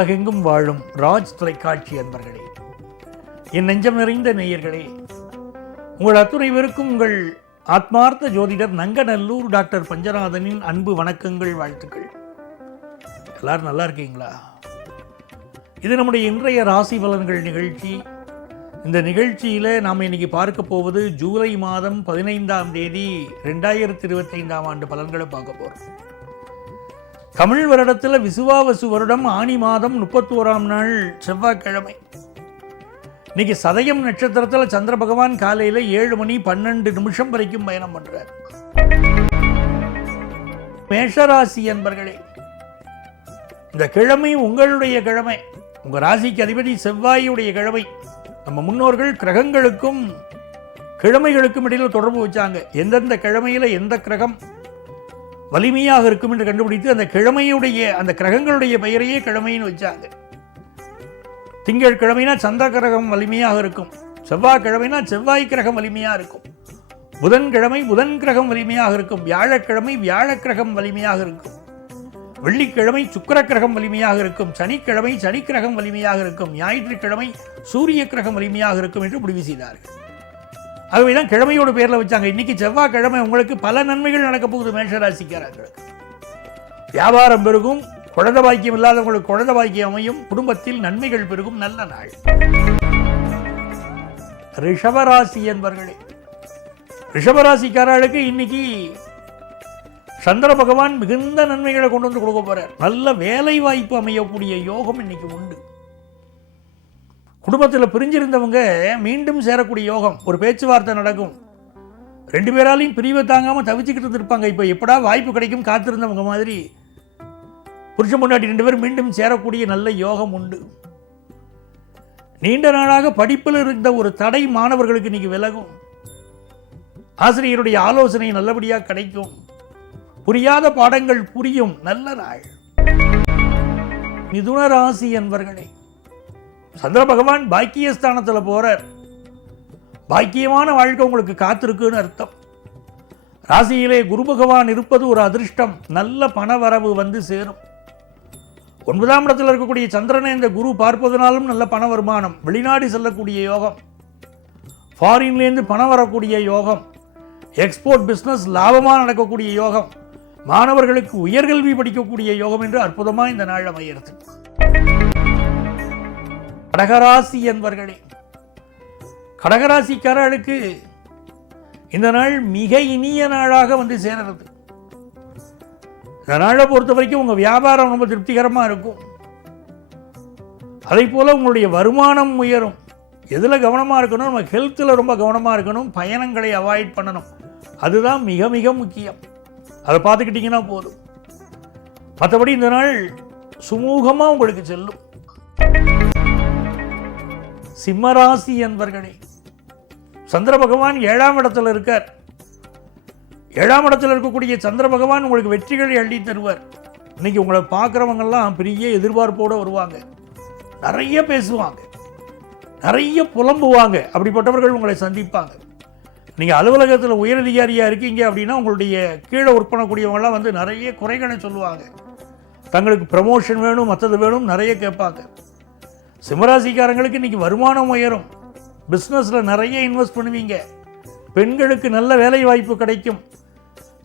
உலகெங்கும் வாழும் ராஜ் தொலைக்காட்சி அன்பர்களே, என் நெஞ்சம் நிறைந்த நேயர்களே, உங்கள் அத்துணை பேருக்கும் உங்கள் ஆத்மார்த்த ஜோதிடர் நங்கநல்லூர் டாக்டர் பஞ்சநாதனின் அன்பு வணக்கங்கள், வாழ்த்துக்கள். எல்லாரும் நல்லா இருக்கீங்களா? இது நம்முடைய இன்றைய ராசி பலன்கள் நிகழ்ச்சி. இந்த நிகழ்ச்சியில் நாம் இன்னைக்கு பார்க்க போவது ஜூலை மாதம் 15ஆம் தேதி 2025ஆம் ஆண்டு பலன்களை பார்க்க போகிறோம். தமிழ் வருடத்தில் விசுவாவசு வருடம் ஆனி மாதம் 31ஆம் நாள் செவ்வாய்க்கிழமை. இன்னைக்கு சதயம் நட்சத்திரத்தில் சந்திர பகவான் காலையில் 7:12 வரைக்கும் பயணம் பண்றார். மேஷராசி என்பர்களே, இந்த கிழமை உங்களுடைய கிழமை. உங்க ராசிக்கு அதிபதி செவ்வாயுடைய கிழமை. நம்ம முன்னோர்கள் கிரகங்களுக்கும் கிழமைகளுக்கும் இடையில் தொடர்பு வச்சாங்க. எந்தெந்த கிழமையில எந்த கிரகம் வலிமையாக இருக்கும் என்று கண்டுபிடித்து அந்த கிழமையுடைய அந்த கிரகங்களுடைய பெயரையே கிழமைன்னு வச்சாங்க. திங்கள் கிழமைனா சந்திர கிரகம் வலிமையாக இருக்கும், செவ்வாய் கிழமைனா செவ்வாய் கிரகம் வலிமையாக இருக்கும், புதன்கிழமை புதன் கிரகம் வலிமையாக இருக்கும், வியாழக்கிழமை வியாழ கிரகம் வலிமையாக இருக்கும், வெள்ளிக்கிழமை சுக்கிர கிரகம் வலிமையாக இருக்கும், சனிக்கிழமை சனி கிரகம் வலிமையாக இருக்கும், ஞாயிற்றுக்கிழமை சூரிய கிரகம் வலிமையாக இருக்கும் என்று முடிவு செய்தார்கள். ஆகவேதான் கிழமையோட பேரில் வச்சாங்க. இன்னைக்கு செவ்வாய்க்கிழமை உங்களுக்கு பல நன்மைகள் நடக்க போகுது. மேஷராசிக்காரர்களுக்கு வியாபாரம் பெருகும், குழந்தை பாக்கியம் இல்லாதவங்களுக்கு குழந்தை பாக்கியம் அமையும், குடும்பத்தில் நன்மைகள் பெருகும், நல்ல நாள். ரிஷபராசி என்பர்களே, ரிஷபராசிக்காரர்களுக்கு இன்னைக்கு சந்திர பகவான் மிகுந்த நன்மைகளை கொண்டு வந்து கொடுக்க போறார். நல்ல வேலை வாய்ப்பு அமையக்கூடிய யோகம் இன்னைக்கு உண்டு. குடும்பத்தில் பிரிஞ்சிருந்தவங்க மீண்டும் சேரக்கூடிய யோகம். ஒரு பேச்சுவார்த்தை நடக்கும். 2 பேராலையும் பிரிவை தாங்காமல் தவிச்சுக்கிட்டு இருப்பாங்க. இப்போ எப்படா வாய்ப்பு கிடைக்கும் காத்திருந்தவங்க மாதிரி புருஷன் பொண்டாட்டி 2 பேரும் மீண்டும் சேரக்கூடிய நல்ல யோகம் உண்டு. நீண்ட நாளாக படிப்பில் இருந்த ஒரு தடை மாணவர்களுக்கு இன்னைக்கு விலகும். ஆசிரியருடைய ஆலோசனை நல்லபடியாக கிடைக்கும். புரியாத பாடங்கள் புரியும், நல்ல நாள். மிதுன ராசி என்பர்களே, சந்திர பகவான் பாக்கியஸ்தானத்தில் போறார். பாக்கியமான வாழ்க்கை உங்களுக்கு காத்திருக்குன்னு அர்த்தம். ராசியிலே குரு பகவான் இருப்பது ஒரு அதிர்ஷ்டம். நல்ல பண வரவு வந்து சேரும். 9ஆம் இடத்தில் இருக்கக்கூடிய சந்திரனை இந்த குரு பார்ப்பதனாலும் நல்ல பண வருமானம். வெளிநாடு செல்லக்கூடிய யோகம், ஃபாரின்லேருந்து பணம் வரக்கூடிய யோகம், எக்ஸ்போர்ட் பிஸ்னஸ் லாபமாக நடக்கக்கூடிய யோகம், மாணவர்களுக்கு உயர்கல்வி படிக்கக்கூடிய யோகம் என்று அற்புதமாக இந்த நாள் அமைகிறது. கடகராசி என்பர்களே, கடகராசிக்காரர்களுக்கு இந்த நாள் மிக இனிய நாளாக வந்து சேர்றது. இந்த நாளை பொறுத்த வரைக்கும் உங்க வியாபாரம் ரொம்ப திருப்திகரமாக இருக்கும். அதே போல உங்களுடைய வருமானம் உயரும். எதில் கவனமாக இருக்கணும்? நம்ம ஹெல்த்தில் ரொம்ப கவனமாக இருக்கணும். பயணங்களை அவாய்ட் பண்ணணும். அதுதான் மிக மிக முக்கியம். அதை பார்த்துக்கிட்டிங்கன்னா போதும். மற்றபடி இந்த நாள் சுமூகமாக உங்களுக்கு செல்லும். சிம்மராசி என்பர்களே, சந்திர பகவான் 7ஆம் இடத்துல இருக்கார். 7ஆம் இடத்துல இருக்கக்கூடிய சந்திர பகவான் உங்களுக்கு வெற்றிகளை அள்ளி தருவார். இன்னைக்கு உங்களை பார்க்குறவங்கெல்லாம் பெரிய எதிர்பார்ப்போடு வருவாங்க. நிறைய பேசுவாங்க, நிறைய புலம்புவாங்க. அப்படிப்பட்டவர்கள் உங்களை சந்திப்பாங்க. நீங்கள் அலுவலகத்தில் உயரதிகாரியாக இருக்கீங்க அப்படின்னா உங்களுடைய கீழே ஒர்க் பண்ணக்கூடியவங்களாம் வந்து நிறைய குறைகளை சொல்லுவாங்க. தங்களுக்கு ப்ரமோஷன் வேணும், மற்றது வேணும், நிறைய கேட்பாங்க. சிம்மராசிக்காரங்களுக்கு இன்றைக்கி வருமானம் உயரும். பிஸ்னஸில் நிறைய இன்வெஸ்ட் பண்ணுவீங்க. பெண்களுக்கு நல்ல வேலை வாய்ப்பு கிடைக்கும்.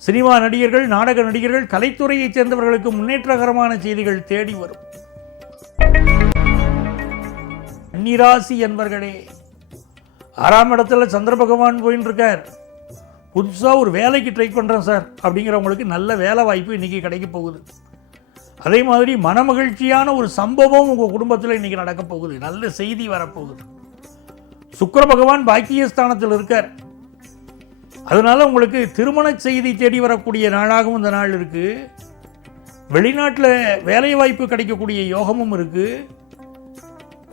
சினிமா நடிகர்கள், நாடக நடிகர்கள், கலைத்துறையைச் சேர்ந்தவர்களுக்கு முன்னேற்றகரமான செய்திகள் தேடி வரும். கன்னிராசி என்பர்களே, 6ஆம் இடத்துல சந்திர பகவான் போயின்னு இருக்கார். புதுசாக ஒரு வேலைக்கு ட்ரை பண்ணுறேன் சார் அப்படிங்கிறவங்களுக்கு நல்ல வேலை வாய்ப்பு இன்றைக்கி கிடைக்க போகுது. அதே மாதிரி மனமகிழ்ச்சியான ஒரு சம்பவம் உங்கள் குடும்பத்தில் இன்றைக்கி நடக்க போகுது. நல்ல செய்தி வரப்போகுது. சுக்கிர பகவான் பாக்கியஸ்தானத்தில் இருக்கார். அதனால உங்களுக்கு திருமண செய்தி தேடி வரக்கூடிய நாளாகவும் இந்த நாள் இருக்குது. வெளிநாட்டில் வேலை வாய்ப்பு கிடைக்கக்கூடிய யோகமும் இருக்குது.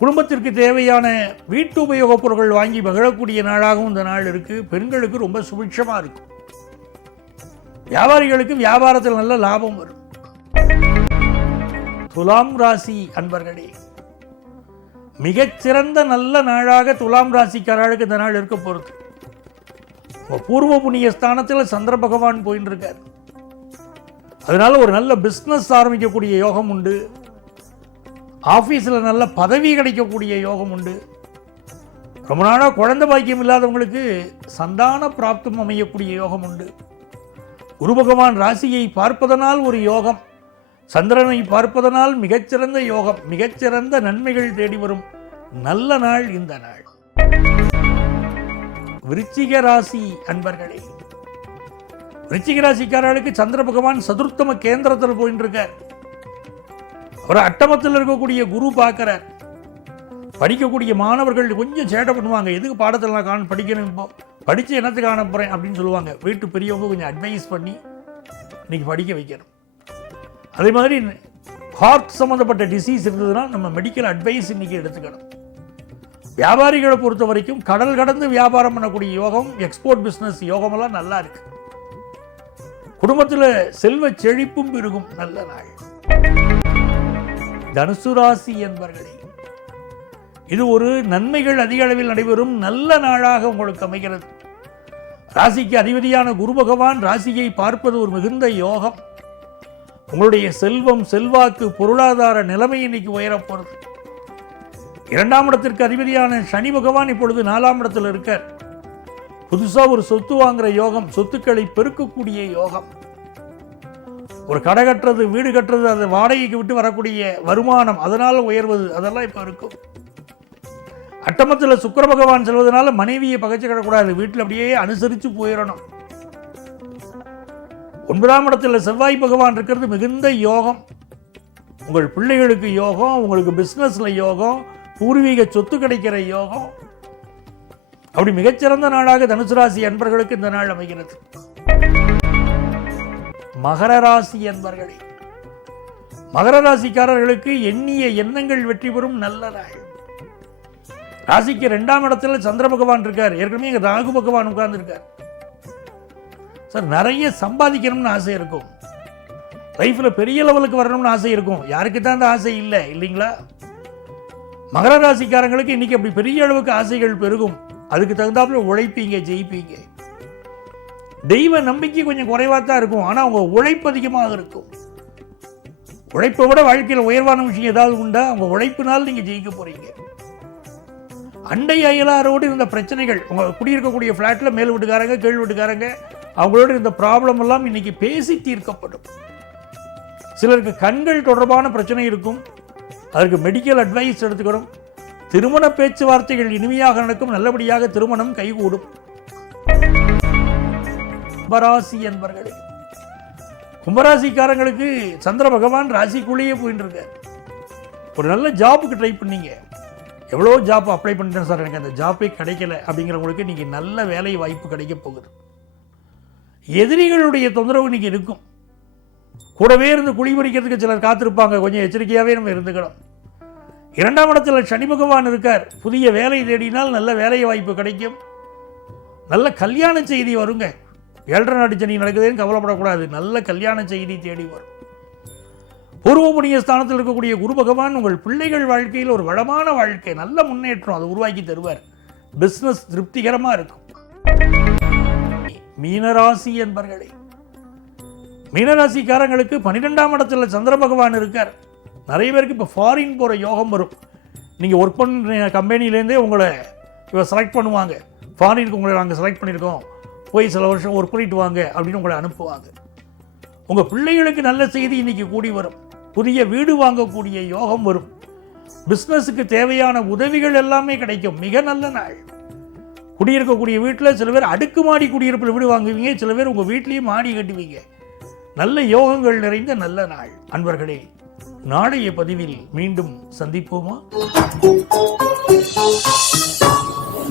குடும்பத்திற்கு தேவையான வீட்டு உபயோகப் பொருட்கள் வாங்கி மகிழக்கூடிய நாளாகவும் இந்த நாள் இருக்குது. பெண்களுக்கு ரொம்ப சுபிட்சமாக இருக்கும். வியாபாரிகளுக்கு வியாபாரத்தில் நல்ல லாபம் வரும். துலாம் ராசி அன்பர்களே, மிகச்சிறந்த நல்ல நாளாக துலாம் ராசிக்காரர்களுக்கு இந்த நாள் இருக்க போகிறது. பூர்வ புண்ணிய ஸ்தானத்தில் சந்திர பகவான் போயின்னு இருக்கார். அதனால ஒரு நல்ல பிஸ்னஸ் ஆரம்பிக்கக்கூடிய யோகம் உண்டு. ஆஃபீஸில் நல்ல பதவி கிடைக்கக்கூடிய யோகம் உண்டு. ரொம்ப நாளாக குழந்தை பாக்கியம் இல்லாதவங்களுக்கு சந்தான பிராப்தம் அமையக்கூடிய யோகம் உண்டு. குரு பகவான் ராசியை பார்ப்பதனால் ஒரு யோகம், சந்திரனை பார்ப்பதனால் மிகச்சிறந்த யோகம், மிகச்சிறந்த நன்மைகள் தேடி வரும் நல்ல நாள் இந்த நாள். விருச்சிக ராசி அன்பர்களே, விருச்சிக ராசிக்காரர்களுக்கு சந்திர பகவான் சதுர்த்தம கேந்திரத்தில் போயிட்டு இருக்கார். அவர் அட்டமத்தில் இருக்கக்கூடிய குரு பார்க்கிறார். படிக்கக்கூடிய மாணவர்கள் கொஞ்சம் சேட்டை பண்ணுவாங்க. எதுக்கு பாடத்தில் நான் படிக்கணும், இப்போ படித்து என்னத்துக்கு காண போகிறேன் அப்படின்னு சொல்லுவாங்க. வீட்டு பெரியவங்க கொஞ்சம் அட்வைஸ் பண்ணி இன்றைக்கி படிக்க வைக்கணும். அதே மாதிரி ஹார்ட் சம்மந்தப்பட்ட டிசீஸ் இருந்ததுன்னா நம்ம மெடிக்கல் அட்வைஸ் இன்றைக்கி எடுத்துக்கணும். வியாபாரிகளை பொறுத்த வரைக்கும் கடல் கடந்து வியாபாரம் பண்ணக்கூடிய யோகம், எக்ஸ்போர்ட் பிஸ்னஸ் யோகமெல்லாம் நல்லா இருக்கு. குடும்பத்தில் செல்வ செழிப்பும் இருக்கும் நல்ல நாள். தனுசு ராசி என்பர்களே, இது ஒரு நன்மைகள் அதிக அளவில் நடைபெறும் நல்ல நாளாக உங்களுக்கு அமைகிறது. ராசிக்கு அதிபதியான குரு பகவான் ராசியை பார்ப்பது ஒரு மிகுந்த யோகம். உங்களுடைய செல்வம், செல்வாக்கு, பொருளாதார நிலைமை இன்னைக்கு உயரப்போகிறது. 2ஆம் இடத்திற்கு அதிபதியான சனி பகவான் இப்பொழுது 4ஆம் இடத்தில் இருக்கார். புதுசாக ஒரு சொத்து வாங்குற யோகம், சொத்துக்களை பெருக்கக்கூடிய யோகம். ஒரு கடை கட்டுறது, வீடு கட்டுறது, அதை வாடகைக்கு விட்டு வரக்கூடிய வருமானம், அதனால் உயர்வது, அதெல்லாம் இப்போ இருக்கும். அட்டமத்தில் சுக்கிர பகவான் செல்வதனால மனைவியை பகைச்சு கிடக்கூடாது, வீட்டில் அப்படியே அனுசரித்து போயிடணும். 9ஆம் இடத்துல செவ்வாய் பகவான் இருக்கிறது மிகுந்த யோகம். உங்கள் பிள்ளைகளுக்கு யோகம், உங்களுக்கு பிஸ்னஸில் யோகம், பூர்வீக சொத்து கிடைக்கிற யோகம். அப்படி மிகச்சிறந்த நாளாக தனுசு ராசி அன்பர்களுக்கு இந்த நாள் அமைகிறது. மகர ராசி அன்பர்களே, மகர ராசிக்காரர்களுக்கு எண்ணிய எண்ணங்கள் வெற்றி பெறும் நல்ல நாள். ராசிக்கு 2ஆம் இடத்துல சந்திர பகவான் இருக்கார். ஏற்கனவே இங்கே ராகு பகவான் உட்கார்ந்து இருக்கார். சார், நிறைய சம்பாதிக்கணும்னு ஆசை இருக்கும், லைஃப்பில் பெரிய லெவலுக்கு வரணும்னு ஆசை இருக்கும். யாருக்கு தான் அந்த ஆசை இல்லை இல்லைங்களா? மகர ராசிக்காரங்களுக்கு இன்னைக்கு அப்படி பெரிய அளவுக்கு ஆசைகள் பெருகும். அதுக்கு தகுந்தாப்புல உழைப்பீங்க, ஜெயிப்பீங்க. தெய்வ நம்பிக்கை கொஞ்சம் குறைவாக தான் இருக்கும், ஆனால் அவங்க உழைப்பு அதிகமாக இருக்கும். உழைப்பை விட வாழ்க்கையில் உயர்வான விஷயம் ஏதாவது உண்டா? அவங்க உழைப்பினால் நீங்கள் ஜெயிக்க போறீங்க. அண்டை அயலாரோடு இருந்த பிரச்சனைகள், உங்கள் குடியிருக்கக்கூடிய ஃப்ளாட்டில் மேல் வீட்டுக்காரங்க, கீழ் வீட்டுக்காரங்க, அவங்களோட இருந்த ப்ராப்ளம் எல்லாம் இன்னைக்கு பேசி தீர்க்கப்படும். சிலருக்கு கண்கள் தொடர்பான பிரச்சனை இருக்கும், அதற்கு மெடிக்கல் அட்வைஸ் எடுத்துக்கணும். திருமண பேச்சுவார்த்தைகள் இனிமையாக நடக்கும், நல்லபடியாக திருமணம் கைகூடும். கும்பராசி என்பர்களே, கும்பராசிக்காரங்களுக்கு சந்திர பகவான் ராசிக்குள்ளேயே போயிட்டு இருக்கார். ஒரு நல்ல ஜாபுக்கு ட்ரை பண்ணீங்க, எவ்வளோ ஜாப் அப்ளை பண்ணிட்டேன் சார், எனக்கு அந்த ஜாப்பே கிடைக்கல அப்படிங்கிறவங்களுக்கு இன்றைக்கி நல்ல வேலை வாய்ப்பு கிடைக்க போகுது. எதிரிகளுடைய தொந்தரவு இன்றைக்கி இருக்கும். கூடவே இருந்து குழி பறிக்கிறதுக்கு சிலர் காத்திருப்பாங்க. கொஞ்சம் எச்சரிக்கையாகவே நம்ம இருந்துக்கணும். 2ஆம் இடத்துல சனி பகவான் இருக்கார். புதிய வேலை தேடினால் நல்ல வேலை வாய்ப்பு கிடைக்கும். நல்ல கல்யாண செய்தி வருங்க. 7 நாட்டு சனி நடக்குதுன்னு கவலைப்படக்கூடாது, நல்ல கல்யாண செய்தி தேடி வரும். பூர்வ புண்ணிய ஸ்தானத்தில் இருக்கக்கூடிய குரு பகவான் உங்கள் பிள்ளைகள் வாழ்க்கையில் ஒரு வளமான வாழ்க்கை, நல்ல முன்னேற்றம் அதை உருவாக்கி தருவார். பிஸ்னஸ் திருப்திகரமாக இருக்கும். மீனராசி என்பர்களே, மீனராசிக்காரங்களுக்கு 12ஆம் இடத்துல சந்திர பகவான் இருக்கார். நிறைய பேருக்கு இப்போ ஃபாரின் போகிற யோகம் வரும். நீங்கள் ஒர்க் பண்ணுற கம்பெனிலேருந்தே உங்களை இப்போ செலக்ட் பண்ணுவாங்க. ஃபாரினுக்கு உங்களை நாங்கள் செலக்ட் பண்ணியிருக்கோம், போய் சில வருஷம் ஒர்க் பண்ணிட்டு வாங்க அப்படின்னு உங்களை அனுப்புவாங்க. உங்கள் பிள்ளைகளுக்கு நல்ல செய்தி இன்னைக்கு கூடி வரும். புதிய வீடு வாங்கக்கூடிய யோகம் வரும். பிஸ்னஸுக்கு தேவையான உதவிகள் எல்லாமே கிடைக்கும். மிக நல்ல நாள். குடியிருக்கக்கூடிய வீட்டில் சில பேர் அடுக்குமாடி குடியிருப்பில் வீடு வாங்குவீங்க, சில பேர் உங்கள் வீட்லேயும் மாடி கட்டுவீங்க. நல்ல யோகங்கள் நிறைந்த நல்ல நாள். அன்பர்களே, நாளைய பதிவில் மீண்டும் சந்திப்போமா?